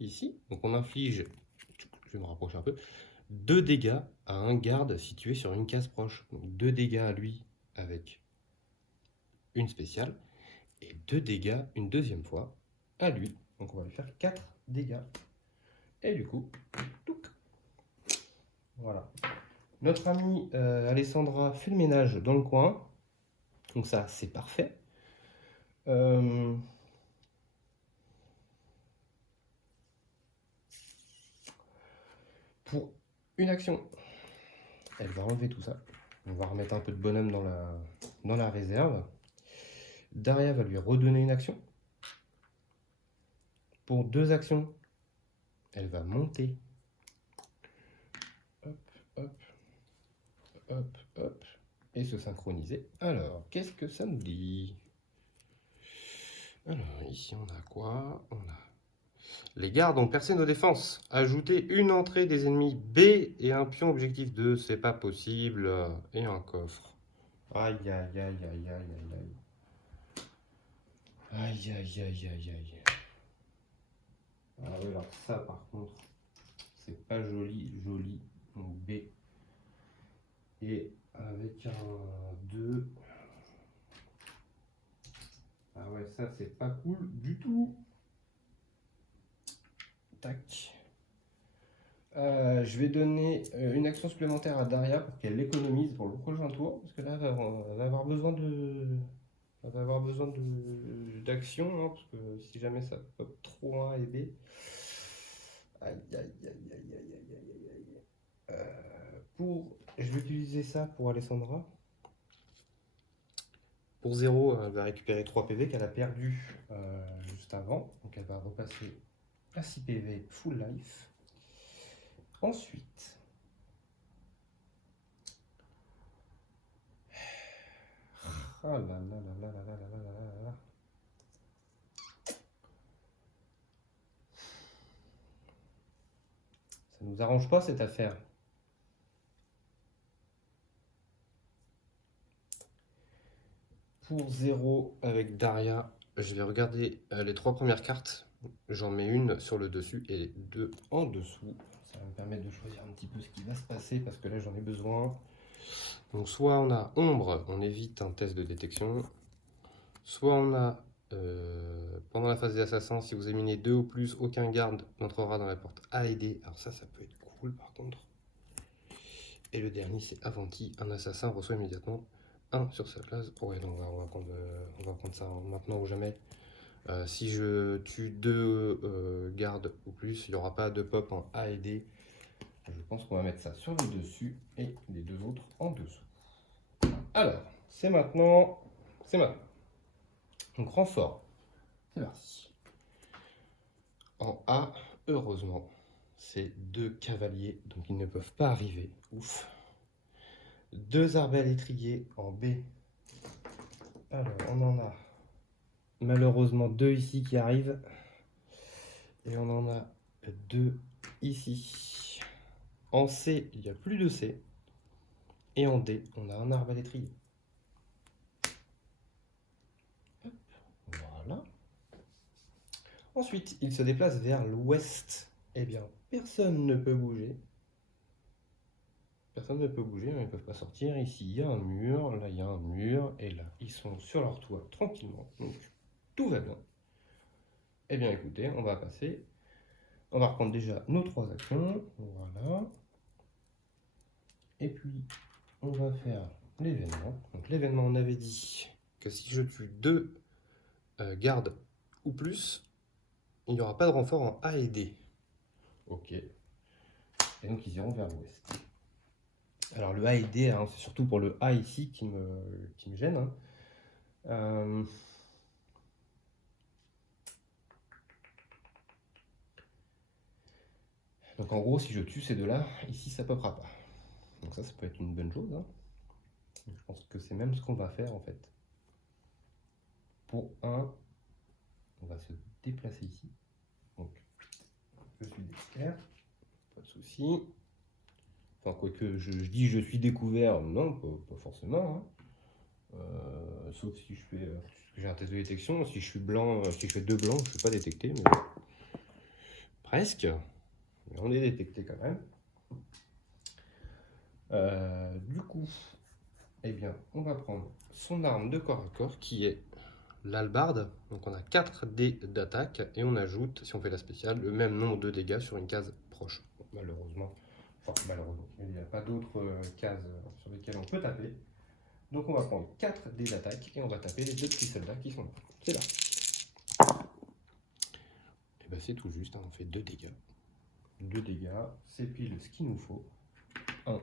ici. Donc on inflige, je vais me rapprocher un peu, 2 dégâts à un garde situé sur une case proche. Donc 2 dégâts à lui avec une spéciale. Et 2 dégâts une deuxième fois à lui. Donc on va lui faire 4 dégâts. Et du coup, touc. Voilà. Notre amie Alessandra fait le ménage dans le coin. Donc ça, c'est parfait. Pour une action, elle va enlever tout ça. On va remettre un peu de bonhomme dans la réserve. Daria va lui redonner une action. Pour 2 actions, elle va monter. Hop, hop, hop, hop. Et se synchroniser. Alors, qu'est-ce que ça nous dit? Alors, ici, on a quoi? On a... Les gardes ont percé nos défenses. Ajoutez une entrée des ennemis B et un pion objectif 2. C'est pas possible. Et un coffre. Aïe, aïe, aïe, aïe, aïe, aïe, aïe. Aïe, aïe, aïe, aïe, aïe. Ah oui, alors ça, par contre, c'est pas joli, joli. Donc B. Et avec un 2. Ah ouais, ça, c'est pas cool du tout. Tac. Je vais donner une action supplémentaire à Daria pour qu'elle l'économise pour le prochain tour. Parce que là, elle va avoir besoin d'action. Hein, parce que si jamais ça pop trop A et B. Aïe, aïe, aïe, aïe, aïe, aïe, aïe, aïe. Je vais utiliser ça pour Alessandra. Pour 0, elle va récupérer 3 PV qu'elle a perdu juste avant. Donc elle va repasser à 6 PV full life. Ensuite, ah là là là là là là là là là là. Ça nous arrange pas cette affaire. Pour 0 avec Daria, je vais regarder les 3 premières cartes. J'en mets une sur le dessus et les 2 en dessous. Ça va me permettre de choisir un petit peu ce qui va se passer parce que là j'en ai besoin. Donc soit on a ombre, on évite un test de détection. Soit on a, pendant la phase des assassins, si vous éliminez 2 ou plus, aucun garde n'entrera dans la porte A et D. Alors ça peut être cool par contre. Et le dernier c'est Avanti, un assassin reçoit immédiatement 1 sur sa classe. Ouais, donc on va prendre ça maintenant ou jamais. Si je tue 2 gardes ou plus, il n'y aura pas de pop en A et D. Je pense qu'on va mettre ça sur le dessus et les 2 autres en dessous. Alors, c'est maintenant. Donc renfort. C'est parti. En A, heureusement, c'est 2 cavaliers, donc ils ne peuvent pas arriver. Ouf. 2 arbalétriers en B. Alors, on en a malheureusement 2 ici qui arrivent. Et on en a 2 ici. En C, il n'y a plus de C. Et en D, on a un arbalétrier. Voilà. Ensuite, il se déplace vers l'ouest. Eh bien, personne ne peut bouger. Personne ne peut bouger, ils ne peuvent pas sortir. Ici, il y a un mur, là, il y a un mur, et là, ils sont sur leur toit tranquillement. Donc, tout va bien. Eh bien, écoutez, on va passer. On va reprendre déjà nos 3 actions. Voilà. Et puis, on va faire l'événement. Donc, l'événement, on avait dit que si je tue 2 gardes ou plus, il n'y aura pas de renfort en A et D. Ok. Et donc, ils iront vers l'ouest. Alors, le A et D, hein, c'est surtout pour le A ici qui me gêne. Hein. Donc en gros, si je tue ces deux-là, ici ça ne popera pas. Donc ça peut être une bonne chose. Hein. Je pense que c'est même ce qu'on va faire en fait. Pour 1, on va se déplacer ici. Donc je suis découvert, pas de souci. Enfin, quoique je dis je suis découvert, non, pas forcément. Hein. Sauf si je fais. J'ai un test de détection. Si je suis blanc, si je fais 2 blancs, je ne suis pas détecté, mais presque. Mais on est détecté quand même. Du coup, eh bien, on va prendre son arme de corps à corps qui est l'hallebarde. Donc on a 4 dés d'attaque et on ajoute, si on fait la spéciale, le même nombre de dégâts sur une case proche. Bon, malheureusement, il n'y a pas d'autres cases sur lesquelles on peut taper. Donc on va prendre 4 dés d'attaque et on va taper les 2 petits soldats qui sont là. C'est là. Et ben c'est tout juste, hein, on fait 2 dégâts. 2 dégâts, c'est pile ce qu'il nous faut. 1,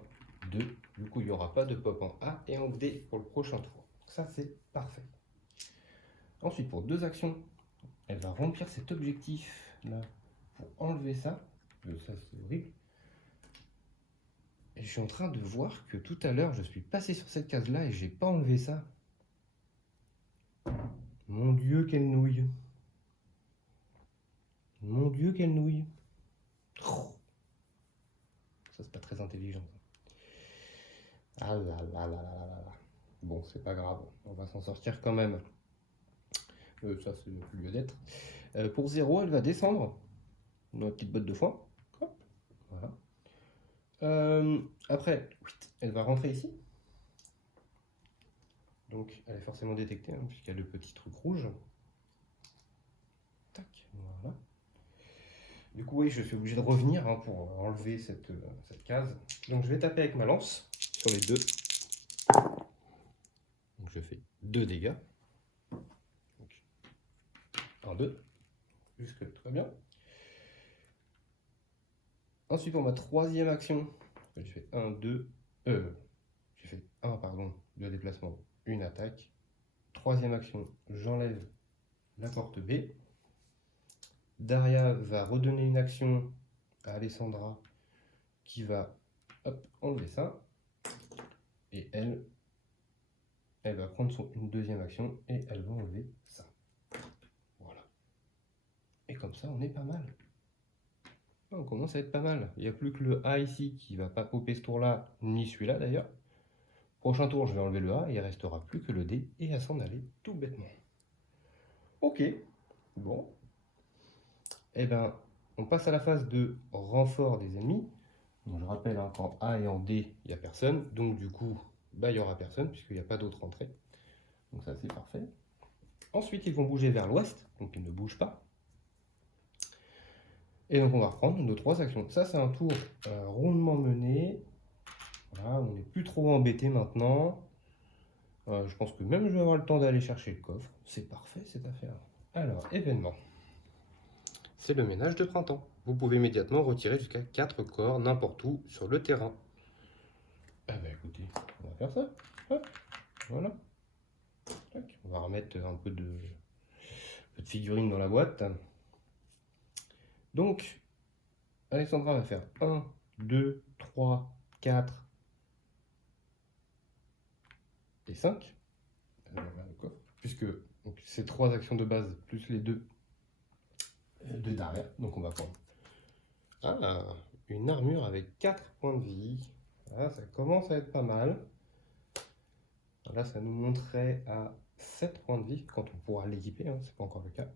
2, du coup il n'y aura pas de pop en A et en D pour le prochain tour. Ça c'est parfait. Ensuite pour 2 actions, elle va remplir cet objectif là pour enlever ça. Ça c'est horrible. Et je suis en train de voir que tout à l'heure je suis passé sur cette case là et j'ai pas enlevé ça. Mon Dieu quelle nouille. Mon Dieu quelle nouille. Oh. Ça c'est pas très intelligent. Ah là là là là là là. Bon c'est pas grave, on va s'en sortir quand même. Ça c'est le lieu d'être. Pour 0, elle va descendre dans la petite botte de foin. Hop, voilà. Après, elle va rentrer ici. Donc elle est forcément détectée, hein, puisqu'il y a le petit truc rouge. Tac, voilà. Du coup, oui, je suis obligé de revenir hein, pour enlever cette case. Donc je vais taper avec ma lance sur les 2. Donc je fais 2 dégâts. Donc, 1, 2. Jusque tout va bien. Ensuite, pour ma 3e action, j'ai fait 1, 2. J'ai fait 1, pardon, de déplacement, une attaque. 3e action, j'enlève la porte B. Daria va redonner une action à Alessandra qui va enlever ça. Et elle va prendre une 2e action et elle va enlever ça. Voilà. Et comme ça, on est pas mal. On commence à être pas mal. Il n'y a plus que le A ici qui va pas popper ce tour-là, ni celui-là d'ailleurs. Prochain tour, je vais enlever le A et il ne restera plus que le D et à s'en aller tout bêtement. Ok, bon. Eh ben, on passe à la phase de renfort des ennemis. Donc, je rappelle, hein, quand A est en D, il n'y a personne. Donc du coup, bah, il n'y aura personne puisqu'il n'y a pas d'autre entrée. Donc ça, c'est parfait. Ensuite, ils vont bouger vers l'ouest, donc ils ne bougent pas. Et donc on va reprendre nos 3 actions. Ça, c'est un tour rondement mené. Voilà, on n'est plus trop embêté maintenant. Je pense que même je vais avoir le temps d'aller chercher le coffre. C'est parfait cette affaire. Alors, événement. C'est le ménage de printemps. Vous pouvez immédiatement retirer jusqu'à 4 corps n'importe où sur le terrain. Ah bah écoutez, on va faire ça. Hop, voilà. Tac. On va remettre un peu de figurines dans la boîte. Donc, Alexandra va faire 1, 2, 3, 4 et 5. Puisque c'est 3 actions de base plus les 2 de derrière. Donc on va prendre une armure avec 4 points de vie. Voilà, ça commence à être pas mal. Là, ça nous montrait à 7 points de vie quand on pourra l'équiper. Hein, c'est pas encore le cas.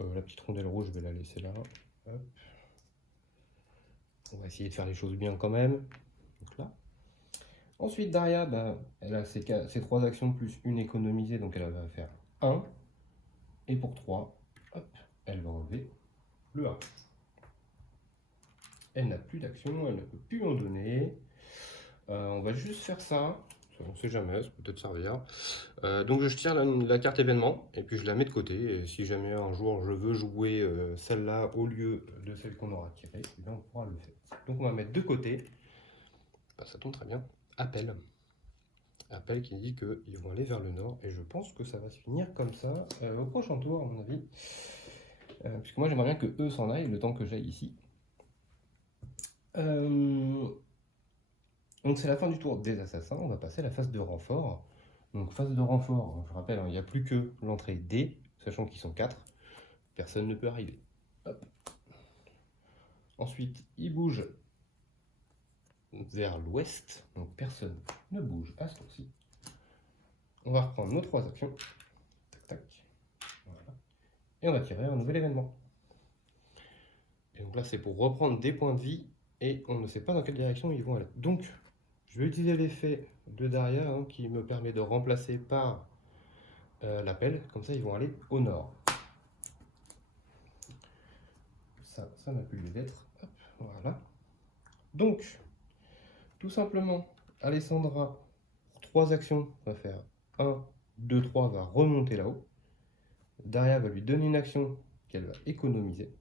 La petite rondelle rouge, je vais la laisser là. Hop. On va essayer de faire les choses bien quand même. Donc là. Ensuite, Daria, bah, elle a ses 3 actions plus une économisée, donc elle va faire 1. Et pour 3, hop, elle va enlever le 1. Elle n'a plus d'action, elle ne peut plus en donner. On va juste faire ça. On ne sait jamais, ça peut peut-être servir. Donc je tire la carte événement et puis je la mets de côté. Et si jamais un jour je veux jouer celle-là au lieu de celle qu'on aura tirée, eh bien on pourra le faire. Donc on va mettre de côté. Bah, ça tombe très bien. Appel. Appel qui dit qu'ils vont aller vers le nord. Et je pense que ça va se finir comme ça au prochain tour, à mon avis. Puisque moi j'aimerais bien que eux s'en aillent le temps que j'aille ici. Donc c'est la fin du tour des assassins, on va passer à la phase de renfort. Donc phase de renfort, hein, je rappelle, hein, il n'y a plus que l'entrée D, sachant qu'ils sont 4, personne ne peut arriver. Hop. Ensuite, ils bougent vers l'ouest, donc personne ne bouge à ce tour-ci. On va reprendre nos 3 actions. Tac, tac. Voilà. Et on va tirer un nouvel événement. Et donc là, c'est pour reprendre des points de vie, et on ne sait pas dans quelle direction ils vont aller. Donc, je vais utiliser l'effet de Daria hein, qui me permet de remplacer par l'appel. Comme ça, ils vont aller au nord. Ça n'a plus lieu d'être. Voilà. Donc, tout simplement, Alessandra, pour 3 actions, va faire 1, 2, 3, va remonter là-haut. Daria va lui donner une action qu'elle va économiser.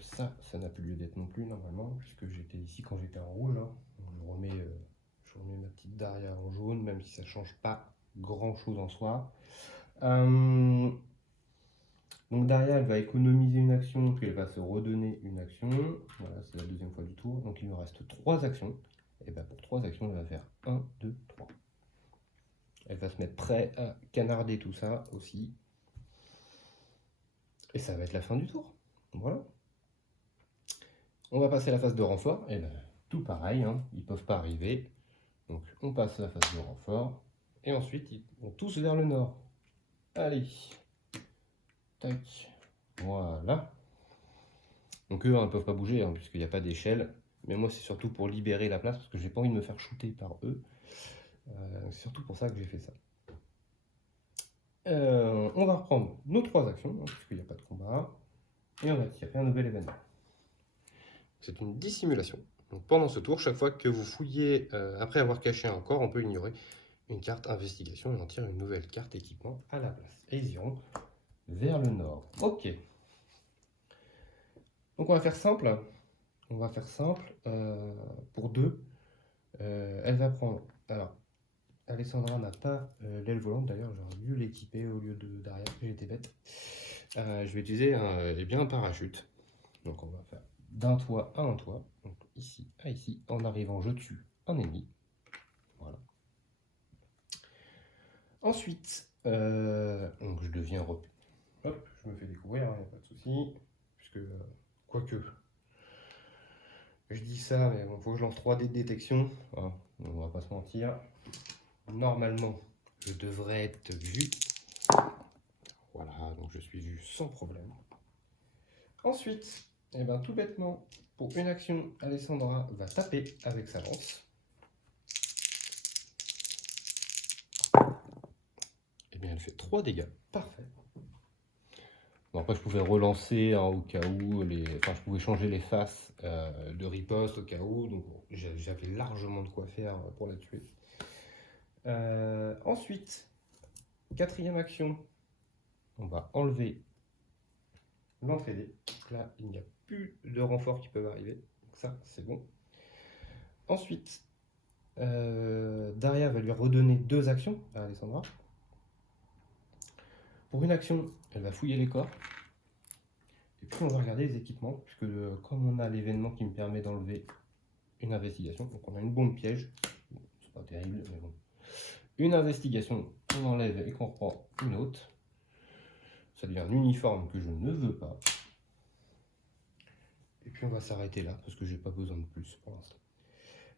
Ça n'a plus lieu d'être non plus normalement, puisque j'étais ici quand j'étais en rouge. Hein. Je remets ma petite Daria en jaune, même si ça ne change pas grand-chose en soi. Donc Daria, elle va économiser une action, puis elle va se redonner une action. Voilà, c'est la deuxième fois du tour. Donc il me reste 3 actions. Et bien pour 3 actions, elle va faire 1, 2, 3. Elle va se mettre prêt à canarder tout ça aussi. Et ça va être la fin du tour. Voilà. On va passer à la phase de renfort. Et bien tout pareil, hein, ils ne peuvent pas arriver. Donc on passe à la phase de renfort. Et ensuite, ils vont tous vers le nord. Allez. Tac. Voilà. Donc eux, ils ne peuvent pas bouger, hein, puisqu'il n'y a pas d'échelle. Mais moi, c'est surtout pour libérer la place, parce que j'ai pas envie de me faire shooter par eux. C'est surtout pour ça que j'ai fait ça. On va reprendre nos 3 actions, hein, puisqu'il n'y a pas de combat. Et on va tirer un nouvel événement. C'est une dissimulation. Donc pendant ce tour, chaque fois que vous fouillez, après avoir caché un corps, on peut ignorer une carte investigation et en tirer une nouvelle carte équipement à la place. Et ils iront vers le nord. Ok. Donc on va faire simple. On va faire simple pour 2. Elle va prendre. Alors, Alessandra n'a pas l'aile volante, d'ailleurs, j'aurais dû l'équiper au lieu de derrière, j'étais bête. Je vais utiliser un parachute. Donc on va faire d'un toit à un toit. Donc ici à ici. En arrivant, je tue un ennemi. Voilà. Ensuite, donc je deviens repère. Hop, je me fais découvrir, il n'y a pas de souci. Puisque, quoique, Je dis ça, mais bon, faut que je lance 3D de détection. Ah, on va pas se mentir. Normalement, je devrais être vu. Voilà, donc je suis vu sans problème. Ensuite, et ben, tout bêtement, pour une action, Alessandra va taper avec sa lance. Et bien, elle fait 3 dégâts. Parfait. Bon, après, je pouvais relancer hein, au cas où, enfin, je pouvais changer les faces de riposte au cas où, donc j'avais largement de quoi faire pour la tuer. Ensuite, quatrième action, on va enlever l'entrée. Là, il n'y a plus de renforts qui peuvent arriver, donc ça, c'est bon. Ensuite, Daria va lui redonner 2 actions à Alessandra. Pour une action, elle va fouiller les corps. Et puis on va regarder les équipements, puisque comme on a l'événement qui me permet d'enlever une investigation, donc on a une bombe piège, c'est pas terrible, mais bon. Une investigation, on enlève et qu'on reprend une autre. Ça devient un uniforme que je ne veux pas. Et puis on va s'arrêter là, parce que j'ai pas besoin de plus pour l'instant.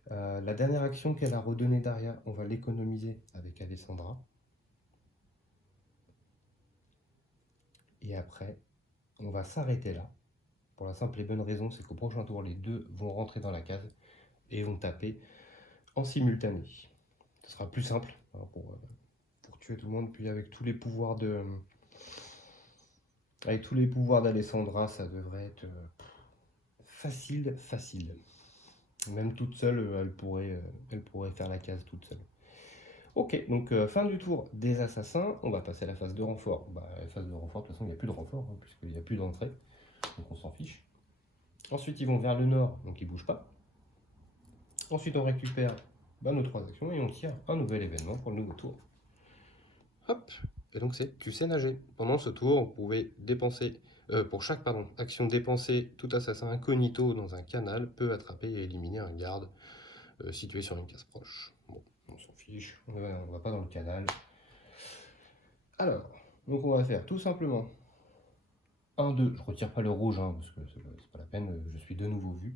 La dernière action qu'elle a redonnée Daria, on va l'économiser avec Alessandra. Et après, on va s'arrêter là. Pour la simple et bonne raison, c'est qu'au prochain tour, les deux vont rentrer dans la case et vont taper en simultané. Ce sera plus simple hein, pour tuer tout le monde. Puis avec tous les pouvoirs d'Alessandra, ça devrait être facile. Même toute seule, elle pourrait faire la case toute seule. Ok, donc fin du tour des assassins. On va passer à la phase de renfort. La phase de renfort, de toute façon, il n'y a plus de renfort, hein, puisqu'il n'y a plus d'entrée. Donc on s'en fiche. Ensuite, ils vont vers le nord, donc ils ne bougent pas. Ensuite, on récupère nos 3 actions et on tire un nouvel événement pour le nouveau tour. Hop, et donc c'est tu sais nager. Pendant ce tour, vous pouvez dépenser, pour chaque action dépensée, tout assassin incognito dans un canal peut attraper et éliminer un garde situé sur une case proche. Bon, on s'en fiche, on va pas dans le canal. Alors, donc on va faire tout simplement 1, 2, je retire pas le rouge hein, parce que c'est pas la peine, je suis de nouveau vu.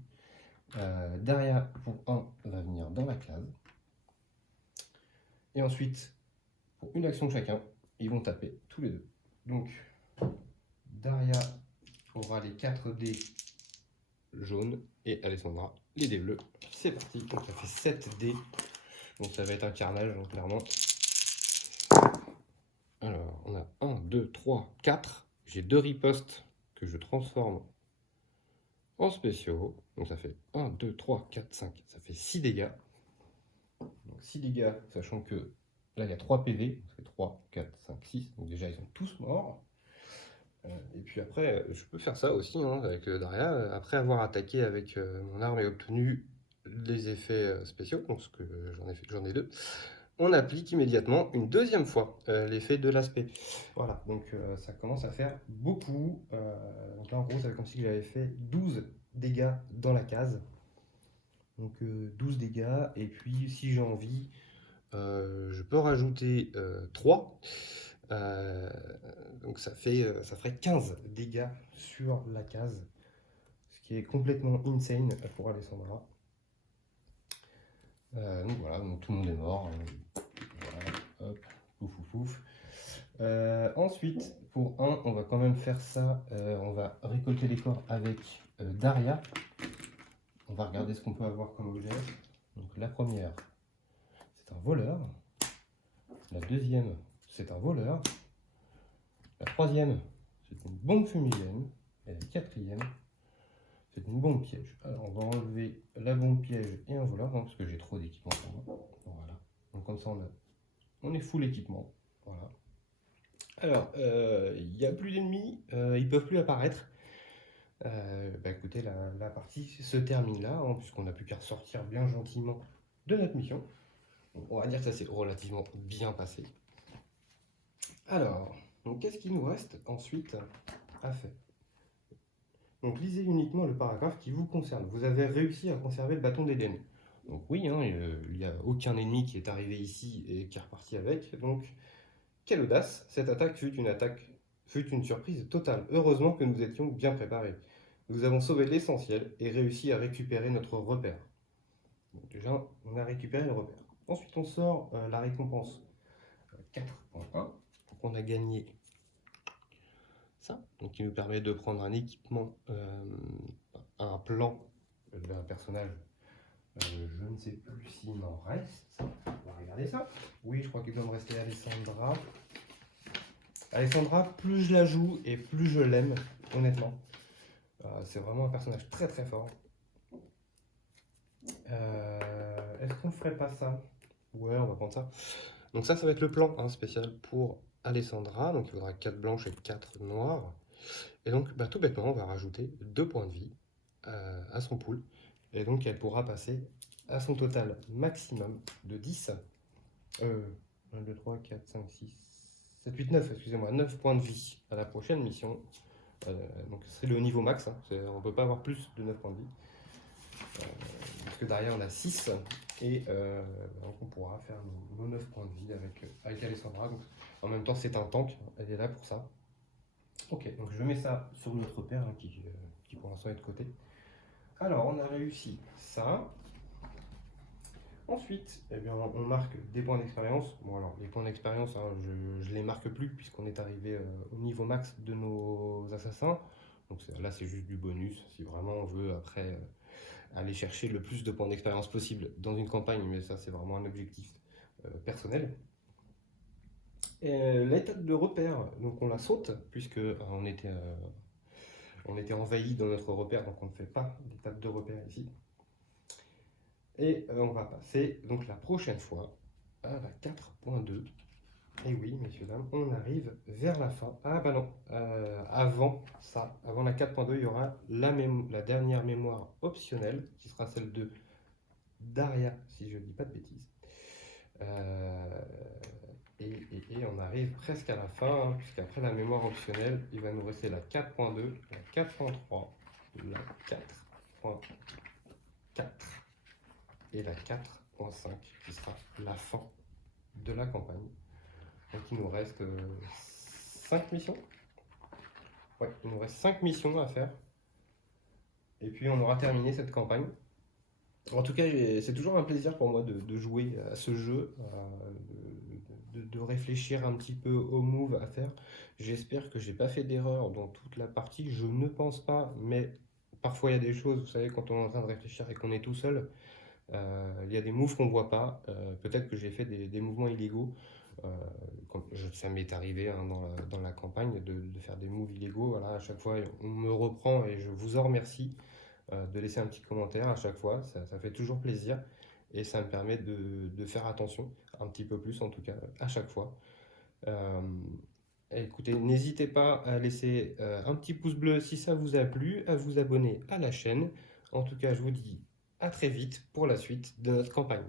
Daria pour 1 va venir dans la case. Et ensuite, pour une action chacun, ils vont taper tous les deux. Donc, Daria aura les 4 dés jaunes et Alessandra les dés bleus. C'est parti, donc ça fait 7 dés. Donc ça va être un carnage, donc, clairement. Alors, on a 1, 2, 3, 4. J'ai 2 ripostes que je transforme en spéciaux. Donc ça fait 1, 2, 3, 4, 5. Ça fait 6 dégâts. Donc 6 dégâts, sachant que là il y a 3 PV. Ça fait 3, 4, 5, 6. Donc déjà ils sont tous morts. Et puis après, je peux faire ça aussi hein, avec Daria. Après avoir attaqué avec mon arme et obtenu les effets spéciaux, donc ce que j'en ai 2, on applique immédiatement une deuxième fois l'effet de l'aspect. Voilà, donc ça commence à faire beaucoup. Donc là en gros, ça fait comme si j'avais fait 12 dégâts dans la case. Donc 12 dégâts, et puis si j'ai envie, je peux rajouter 3. Donc ça ferait 15 dégâts sur la case, ce qui est complètement insane pour Alessandra. Donc voilà, donc tout le monde est mort. Voilà, hop, pouf. Ensuite, pour 1, on va quand même faire ça. On va récolter les corps avec Daria. On va regarder ce qu'on peut avoir comme objet. Donc la première, c'est un voleur. La deuxième, c'est un voleur. La troisième, c'est une bombe fumigène. Et la quatrième, c'est une bombe piège. Alors on va enlever la bombe piège et un voleur, hein, parce que j'ai trop d'équipement pour moi. Voilà. Donc comme ça on est full équipement. Voilà. Alors, il n'y a plus d'ennemis, ils peuvent plus apparaître. Écoutez, la partie se termine là, hein, puisqu'on n'a plus qu'à ressortir bien gentiment de notre mission. On va dire que ça s'est relativement bien passé. Alors, donc qu'est-ce qu'il nous reste ensuite à faire? Donc lisez uniquement le paragraphe qui vous concerne. Vous avez réussi à conserver le bâton d'Éden. Donc oui, hein, il n'y a aucun ennemi qui est arrivé ici et qui est reparti avec. Donc, quelle audace! Cette attaque fut une surprise totale. Heureusement que nous étions bien préparés. nous avons sauvé l'essentiel et réussi à récupérer notre repère. Donc déjà, on a récupéré le repère. Ensuite, on sort la récompense 4.1. Donc on a gagné ça, donc qui nous permet de prendre un équipement, un plan d'un personnage. Je ne sais plus s'il m'en reste. On va regarder ça. Oui, je crois qu'il doit me rester Alessandra. Alessandra, plus je la joue et plus je l'aime, honnêtement. C'est vraiment un personnage très très fort. Est-ce qu'on ne ferait pas ça? Ouais, on va prendre ça. Donc ça va être le plan spécial pour Alessandra. Donc il faudra 4 blanches et 4 noires. Et donc tout bêtement, on va rajouter 2 points de vie à son pool. Et donc elle pourra passer à son total maximum de 10. 1, 2, 3, 4, 5, 6, 7, 8, 9, excusez-moi, 9 points de vie à la prochaine mission. Donc c'est le niveau max, on ne peut pas avoir plus de 9 points de vie. Parce que derrière on a 6 et donc on pourra faire nos 9 points de vie avec Alessandra. Donc, en même temps c'est un tank, elle est là pour ça. Ok, donc je mets ça sur notre paire qui pour l'instant est de côté. Alors on a réussi ça. Ensuite, eh bien, on marque des points d'expérience. Bon alors les points d'expérience, je ne les marque plus puisqu'on est arrivé au niveau max de nos assassins. Donc là c'est juste du bonus si vraiment on veut après aller chercher le plus de points d'expérience possible dans une campagne, mais ça c'est vraiment un objectif personnel. L'étape de repère, donc on la saute puisque on était envahi dans notre repère, donc on ne fait pas d'étape de repère ici. Et on va passer donc la prochaine fois à la 4.2. Et oui, messieurs, dames, on arrive vers la fin. Ah bah non, avant ça, avant la 4.2, il y aura la dernière mémoire optionnelle, qui sera celle de Daria, si je ne dis pas de bêtises. Et on arrive presque à la fin, puisqu'après la mémoire optionnelle, il va nous rester la 4.2, la 4.3, la 4.4 et la 4.5, qui sera la fin de la campagne. Donc il nous reste 5 missions. Ouais, il nous reste 5 missions à faire. Et puis on aura terminé cette campagne. En tout cas, c'est toujours un plaisir pour moi de jouer à ce jeu, de réfléchir un petit peu aux moves à faire. J'espère que j'ai pas fait d'erreur dans toute la partie. Je ne pense pas, mais parfois il y a des choses, vous savez, quand on est en train de réfléchir et qu'on est tout seul, il y a des moves qu'on voit pas. Peut-être que j'ai fait des mouvements illégaux. Ça m'est arrivé dans la campagne de faire des moves illégaux. Voilà, à chaque fois, on me reprend et je vous en remercie de laisser un petit commentaire à chaque fois. Ça fait toujours plaisir et ça me permet de faire attention, un petit peu plus en tout cas, à chaque fois. Écoutez, n'hésitez pas à laisser un petit pouce bleu si ça vous a plu, à vous abonner à la chaîne. En tout cas, je vous dis à très vite pour la suite de notre campagne.